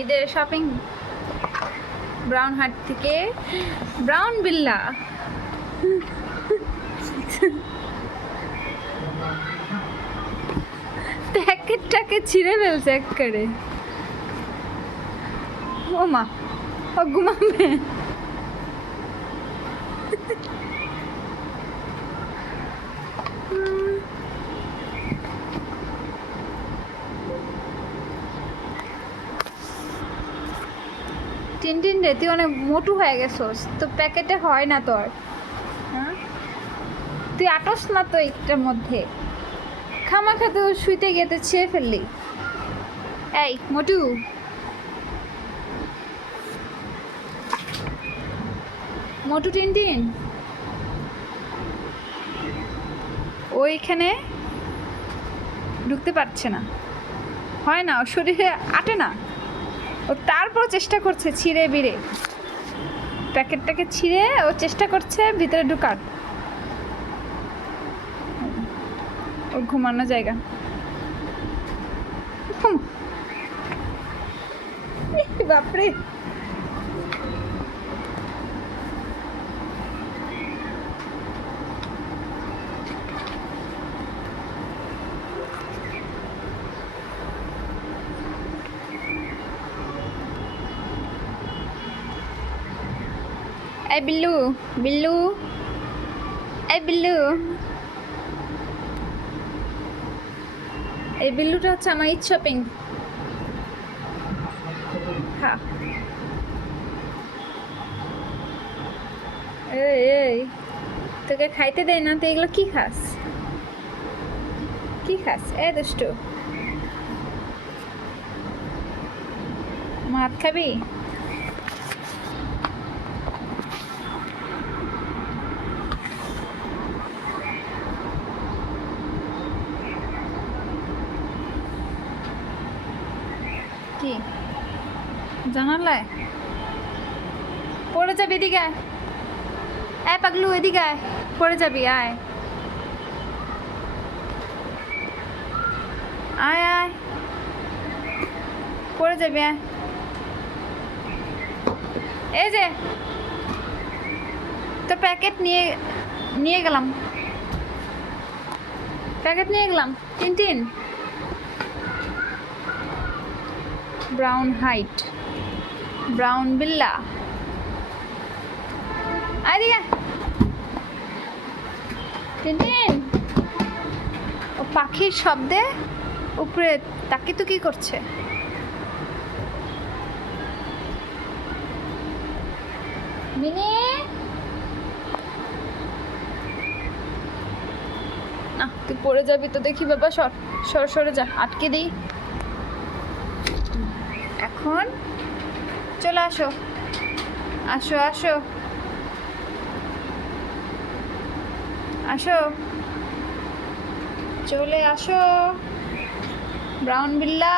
ঈদের shopping brown হাট থেকে ব্রাউন বিল্লা। প্যাকেটটাকে ছিঁড়ে ফেলছে একেবারে। ও মা, ও ঘুমাবে। টিনটিন রে, তুই অনেক মোটু হয়ে গেছস, তো প্যাকেটে হয় না তোর। হ্যাঁ, তুই আটস না তো একটার মধ্যে, খামাখা তো শুইতে গিয়ে তো ছিঁড়ে ফেললি। এই মোটু, মোটু টিনটিন, ওইখানে ঢুকতে পারছে না, হয় না, ওর শরীরে আটে না। ও তারপর চেষ্টা করছে ছিঁড়ে বিড়ে, প্যাকেটটাকে ছিঁড়ে ও চেষ্টা করছে ভিতরে ঢুকার। ওর ঘুমানো জায়গা। বাপরে, এই বিল্লু, বিল্লু, এই বিল্লু, এই বিল্লুটা হচ্ছে আমার ঈদ শপিং। হ্যাঁ, এই এই, তোকে খাইতে দেয় না, তুই এগুলো কি খাস? কি খাস এ দুষ্টু? ভাত খাবি? কি জানালায় পড়ে যাবি? এদিকে আয়, এ পাগলু, এদিকে আয়, পড়ে যাবি, আয় আয় আয়, পড়ে যাবি, আয়। এই যে তো প্যাকেট নিয়ে নিয়ে গেলাম, প্যাকেট নিয়ে গেলাম। টিনটিন, ব্রাউন হাইট, ব্রাউন বিল্লা, আয় দিকে। টিনটিন, ও পাখির শব্দে উপরে তাকে তো কি করছে? মিনি, না তুই পড়ে যাবি তো, দেখি বাবা, সর সর, সরে যা, আটকে দিই। এখন চলে আসো, আসো আসো আসো, চলে আসো ব্রাউন বিল্লা।